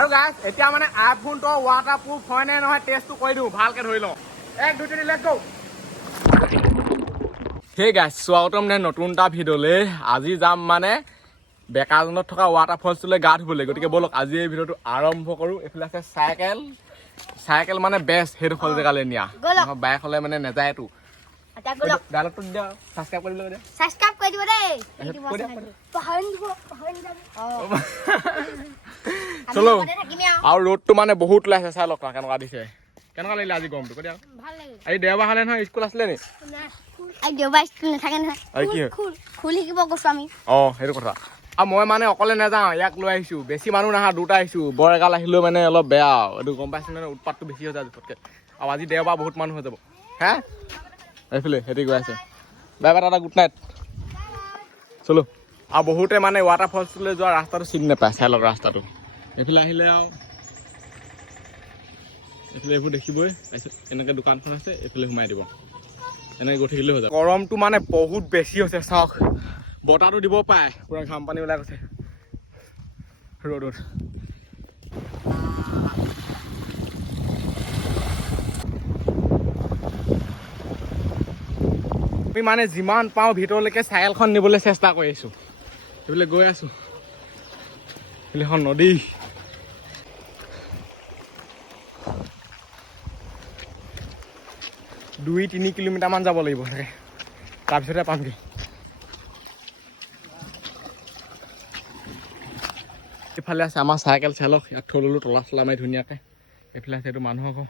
আৰু গাইছ এতিয়া মানে আইফোনটো ৱাটাৰপ্ৰুফ হয় নে নহয় টেষ্টটো কৰি দিওঁ ভালকে ধৰি লওঁ 1 2 3 লেটছ গো সেই গাইছ স্বাগতম নে নতুন এটা ভিডিঅ'লৈ আজি যাম মানে বেকাজনত থকা ৱাটাৰফলছটোলৈ গা ধুবলৈ গতিকে বলক আজি এই ভিডিঅ'টো আৰম্ভ কৰোঁ এইফালে আছে চাইকেল মানে বেষ্ট সেইটো ফল জেগালৈ নিয়া বাইক হ'লে মানে নাযায়তো ডাইলগটো দিয়া ছাবস্ক্ৰাইব কৰি দিলে সাবস্ক্ৰাইব কৰে দিবা দেই চলো আৰু ৰ'দটো মানে বহুত ওলাইছে চাই লওক কেনেকুৱা দিছে কেনেকুৱা লাগিলে আজি গৰমটো কৈ দিয়া ভাল লাগে আজি দেওবাৰ হ'লে নহয় স্কুল আছিলে নি আই দেওবাৰ স্কুল নাথাকে নহয় খুল শিকিব গৈছো আমি সেইটো কথা আৰু মই মানে অকলে নাযাওঁ ইয়াক লৈ আহিছোঁ বেছি মানুহ নাহা দুটা আহিছোঁ বৰ এগাল আহিলেও মানে অলপ বেয়া এইটো গম পাইছোঁ মানে উৎপাতটো বেছি হৈ যায় জোখতকৈ আৰু আজি দেওবাৰ বহুত মানুহ হৈ যাব হে এইফালে সিহঁতি গৈ আছে বাই বাই দাদা গুড নাইট চলো আৰু বহুতে মানে ৱাটাৰফলছলৈ যোৱা ৰাস্তাটো চিনি নাপায় চাই লওক ৰাস্তাটো এইফালে আহিলে আৰু এইফালে এইবোৰ দেখিবই তাৰপিছত এনেকৈ দোকানখন আছে এইফালে সোমাই দিব এনেকৈ গৈ থাকিলেও হৈ যাব গৰমটো মানে বহুত বেছি হৈছে চাওক বতাহটো দিব পাৰে পূৰা ঘাম পানী ওলাই গৈছে ৰ'দত আমি মানে যিমান পাওঁ ভিতৰলৈকে চাইকেলখন নিবলৈ চেষ্টা কৰি আছোঁ সেইফালে গৈ আছোঁ এইফালে এখন নদী 2-3 কিলোমিটাৰমান যাব লাগিব চাগে তাৰপিছতে পামগৈ এইফালে আছে আমাৰ চাইকেল চালক ইয়াত থৈ ল'লোঁ তলা চলা মাৰি ধুনীয়াকৈ এইফালে আছে এইটো মানুহ আকৌ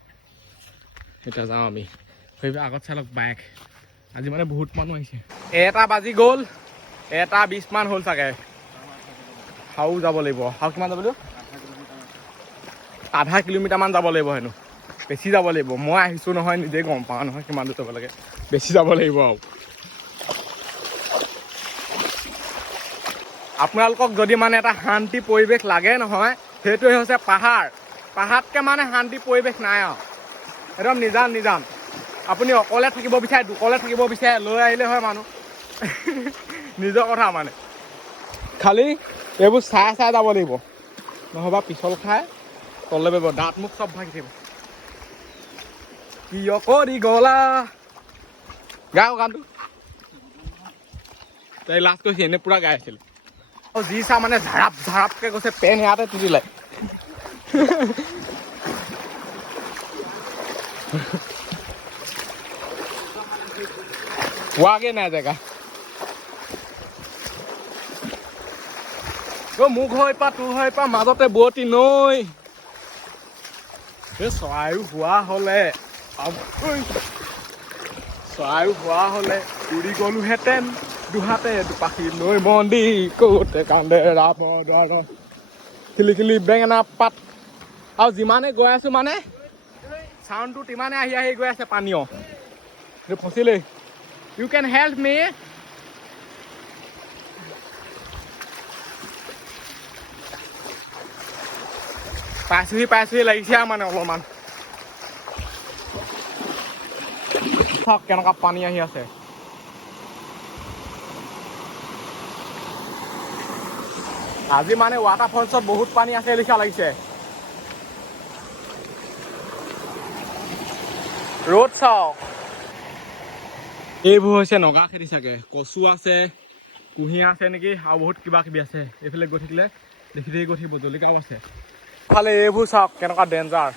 এতিয়া যাওঁ আমি সেইবাবে আগত চালক বাইক আজি মানে বহুত মানুহ আহিছে 1 বাজি গ'ল 1:20 মান হ'ল চাগে হাও যাব লাগিব হাও কিমান যাব লাগিব ½ কিলোমিটাৰমান যাব লাগিব হেনো বেছি যাব লাগিব মই আহিছোঁ নহয় নিজে গম পাওঁ নহয় কিমান দূৰ যাব লাগে বেছি যাব লাগিব আৰু আপোনালোকক যদি মানে এটা শান্তি পৰিৱেশ লাগে নহয় সেইটোৱে হৈছে পাহাৰতকৈ মানে শান্তি পৰিৱেশ নাই আৰু একদম নিজান আপুনি অকলে থাকিব বিচাৰে দুকলে থাকিব বিচাৰে লৈ আহিলে হয় মানুহ নিজৰ কথা মানে খালি এইবোৰ চাই যাব লাগিব নহ'বা পিছল খাই তললৈ পাৰিব দাঁত মুখ চব ভাগি থাকিব কিয় কৰি গলা গাওঁ গানটো তাই লাষ্ট কৈছে এনে পুৰা গাই আছিল যি চা মানে ঝাৰাপকৈ কৈছে পেন ইয়াতে তুলিলে পোৱাগে নাই জেগা মোক হৈ পা তোৰ হৈ পা মাজতে বুৱতী নৈ চৰাইও হোৱা হ'লে উৰি গলোহেঁতেন দুহাতে দুপাখি নৈ মন্দি কওঁতে কান্দে ৰাম খিলি বেঙেনা পাত আৰু যিমানে গৈ আছোঁ মানে চাউণ্ডটো তিমানে আহি গৈ আছে পানীয় এইটো ফচিলেই ইউ কেন হেল্প মি পাইছোহি লাগিছে মানে অলপমান চাওক কেনেকুৱা পানী আহি আছে আজি মানে ৱাটাৰফলছত বহুত পানী আছে লিখা লাগিছে ৰ'দ চাওক এইবোৰ হৈছে নগা খেতি চাগে কচু আছে কুঁহিয়া আছে নেকি আৰু বহুত কিবা কিবি আছে এইফালে গৈ থাকিলে দেখি গৈ থাকিব জলকীয়াও আছে ইফালে এইবোৰ চাওক কেনেকুৱা ডেঞ্জাৰ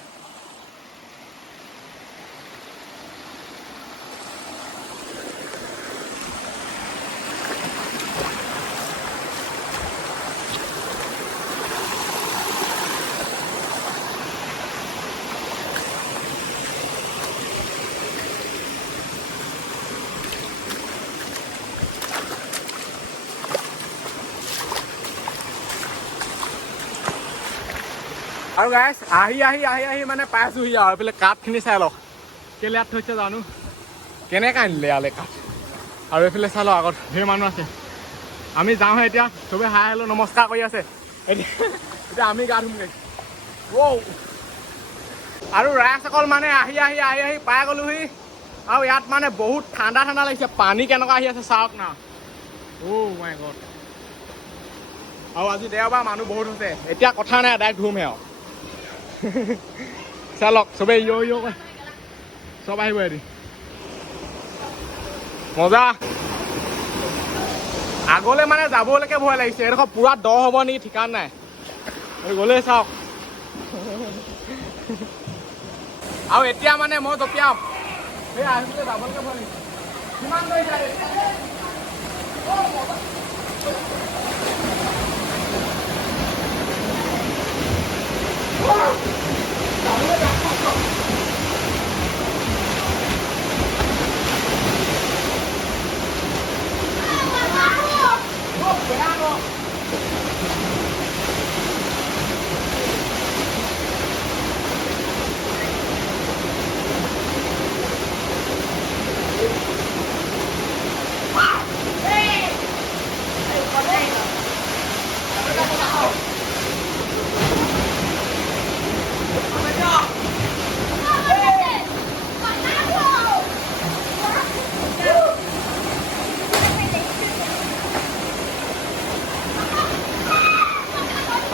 আৰু গাইছ আহি মানে পাইছোহি আৰু এইফালে কাঠখিনি চাই লওক কেলে ইয়াত থৈছে জানো কেনেকৈ আনিলে ইয়ালৈ কাঠ আৰু এইফালে চাই লওক আগত ধেৰ মানুহ আছে আমি যাওঁহে এতিয়া চবেই হাই হেল্ল' নমস্কাৰ কৰি আছে এতিয়া আমি গা ধুমগৈ আৰু ৰাইজ অকল মানে আহি পাই গ'লোহি আৰু ইয়াত মানে বহুত ঠাণ্ডা লাগিছে পানী কেনেকুৱা আহি আছে চাওক না মাই গড আৰু আজি দেওবাৰ মানুহ বহুত হৈছে এতিয়া কথা নাই ডাইৰেক্ট ধুমহে আৰু চালক চবেই ইয় কয় চব আহিব এদিন মজা আগলৈ মানে যাবলৈকে ভয় লাগিছে এইডোখৰ পুৰা দ হ'ব নেকি ঠিকান নাই গ'লে চাওক আৰু এতিয়া মানে মই জপিয়াম সেই আহিবলৈ যাবলৈকে ভয় লাগিছে কিমান লৈ যায়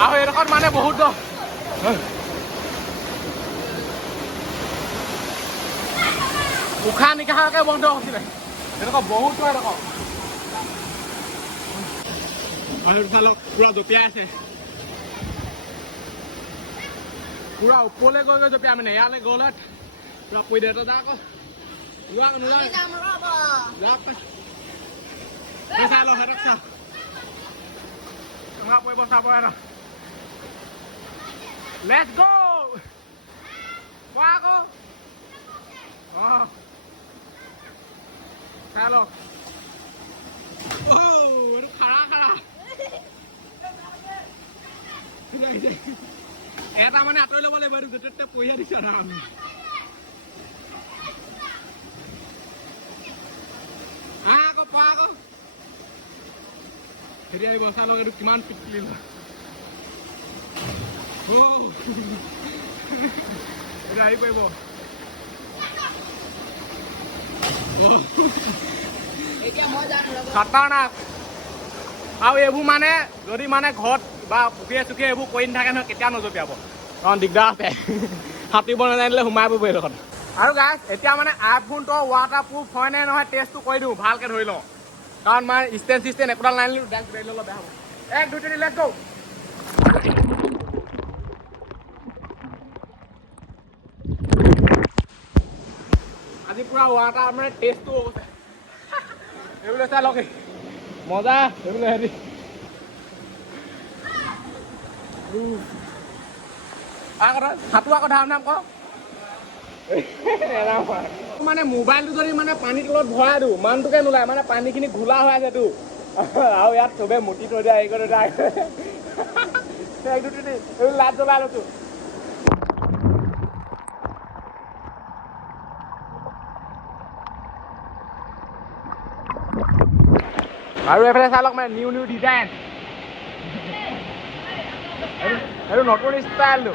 আৰু এইডোখৰত মানে বহুত দ উশাহ নিশাহকে বন্ধ হৈছিলে এইডোখৰ বহুত এইডোখৰ আৰু চালক পুৰা জপিয়াই আছে পুৰা ওপৰলৈ গৈ গৈ জপিয়াই মানে ইয়ালৈ গ'লত পুৰা পৰি দে যা আকৌ নোৱা চাই লওঁ সিহঁতক চা তোমাৰ পৰিব চাব আৰু Let's go! Qua cô! Hello! Oh, nó khá khá এটা মানে আঁতৰি ল'ব লাগিব এইটো গোটেই পইচা দিছে আকৌ পা আকৌ হেৰি আহিব চাই লওক এইটো কিমান পিকলি এটা আহি পাৰিব খাতাৰনাক আৰু এইবোৰ মানে যদি মানে ঘৰত বা পুখুৰীয়ে চুখুৰীয়ে এইবোৰ কৰি নাথাকে নহয় কেতিয়া নজপিয়াব কাৰণ দিগদাৰ আছে সাঁতুৰিব নাজানিলে সোমাই পৰিব এইডোখৰত আৰু গাইছ এতিয়া মানে আইফোনটো ৱাটাৰ প্ৰুফ হয় নে নহয় টেষ্টটো কৰি দিওঁ ভালকৈ ধৰি লওঁ কাৰণ মানে ষ্টেণ্ড চিষ্টেণ্ড একোডাল নাই ডান্স কৰি ল'লে বেয়া হ'ব 1 2 3 লেটছ গো আজি পুৰা ৱাটাৰ মানে টেষ্টটো হৈ গৈছে এইবোলে চাই লওক মজা এইবোলে হেৰি সাঁতোৰ আকৌ ধাম ধাম কওক মানে মোবাইলটো যদি মানে পানীৰ তলত ভৰাই দিওঁ মানুহটোকে নোলায় মানে পানীখিনি ঘোলা হৈ আছেতো আৰু ইয়াত চবে মুটি থৈ দিয়া হেৰি কৰি দিয়া লাইট জ্বলাই লৈছো আৰু এইফালে চাই লওক মানে নিউ ডিজাইন এইটো নতুন ষ্টাইলটো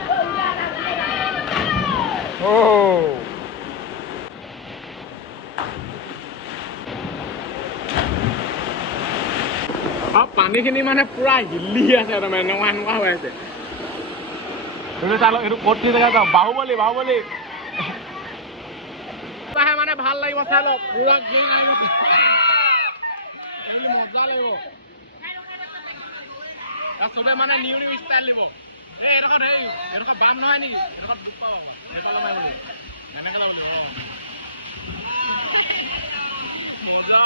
আৰু পানীখিনি মানে পুৰা হিলি আছে তাৰমানে এনেকুৱা এনেকুৱা হৈ আছে তুমি চাই লওক এইটো ক'ত কি জেগা যাওঁ বাহুবলী মানে ভাল লাগিব চাই লওক পুৰা মজা লাগিব চবে মানে নিউ ষ্টাইল দিব এইডোখৰত বাম নহয় নেকি এইডোখৰত দুখ পাব এনেকৈ ল'ব মজা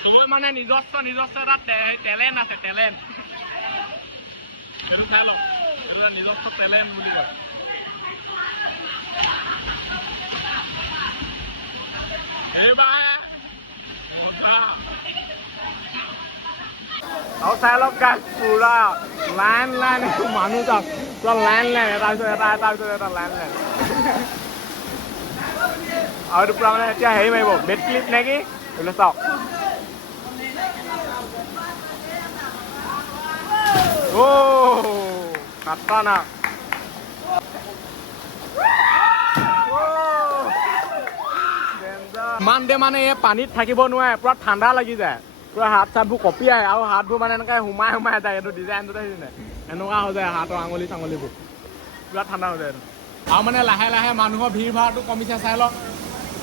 চবে মানে নিজস্ব এটা টেলেণ্ট আছে টেলেণ্ট সেইটো চাই লওক সেইটো নিজস্ব টেলেণ্ট বুলি কয় এইবাৰ আৰু চাই লওক গাইছ পুৰা লাইন মানুহ যাওক পুৰা লাইন এটা পিছত এটা লাইন আৰু এইটো পুৰা মানে এতিয়া হেৰি মাৰিব বেট ক্লিপ নেকি বোলে চাওক খাতাৰনাক ইমান দে মানে এই পানীত থাকিব নোৱাৰে পুৰা ঠাণ্ডা লাগি যায় পুৰা হাত চাতবোৰ কঁপিয়াই আৰু হাতবোৰ মানে এনেকৈ সোমাই যায় এইটো ডিজাইনটোতে এনেকুৱা হৈ যায় হাতৰ আঙুলি চাঙুলিবোৰ পুৰা ঠাণ্ডা হৈ যায় আৰু মানে লাহে লাহে মানুহৰ ভিৰ ভাড়টো কমিছে চাই লওক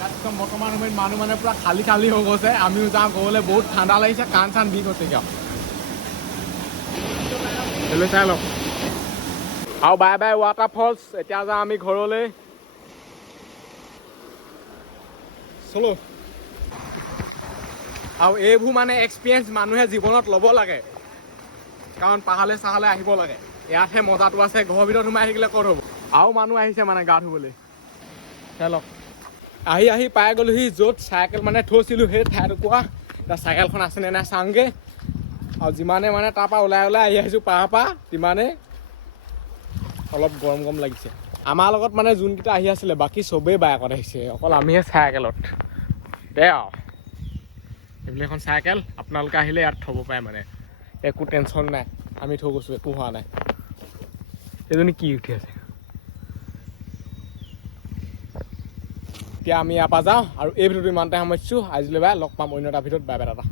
একদম বৰ্তমান সময়ত মানুহ মানে পুৰা খালী খালী হৈ গৈছে আমিও যাওঁ ঘৰলৈ বহুত ঠাণ্ডা লাগিছে কাণ চান বিষ হৈছে কিয় চাই লওক আৰু বাই বাই ৱাটাৰ ফলছ এতিয়া যাওঁ আমি ঘৰলৈ চলো আৰু এইবোৰ মানে এক্সপিৰিয়েঞ্চ মানুহে জীৱনত ল'ব লাগে কাৰণ পাহাৰলৈ চাহাৰলৈ আহিব লাগে ইয়াতহে মজাটো আছে ঘৰৰ ভিতৰত সোমাই থাকিলে ক'ত হ'ব আৰু মানুহ আহিছে মানে গা ধুবলৈ চাওক আহি আহি পাই গ'লোহি য'ত চাইকেল মানে থৈছিলোঁ সেই ঠাইটুকুৰা এতিয়া চাইকেলখন আছেনে নাই চাওঁগৈ আৰু যিমানে মানে তাৰপৰা ওলাই ওলাই আহি আহিছোঁ পাহাৰ পৰা সিমানে অলপ গৰম গৰম লাগিছে আমাৰ লগত মানে যোনকেইটা আহি আছিলে বাকী চবেই বাইকত আহিছে অকল আমিহে চাইকেলত দে আৰু এইবিলাক এখন চাইকেল আপোনালোকে আহিলে ইয়াত থ'ব পাৰে মানে একো টেনশ্যন নাই আমি থৈ গৈছোঁ একো হোৱা নাই এইজনী কি উঠি আছে এতিয়া আমি ইয়াৰ পৰা যাওঁ আৰু এই ভিডিঅ'টো ইমানতে সামৰিছোঁ আজিলৈ বাই লগ পাম অন্য এটা ভিডিঅ'ত বাই বাই দাদা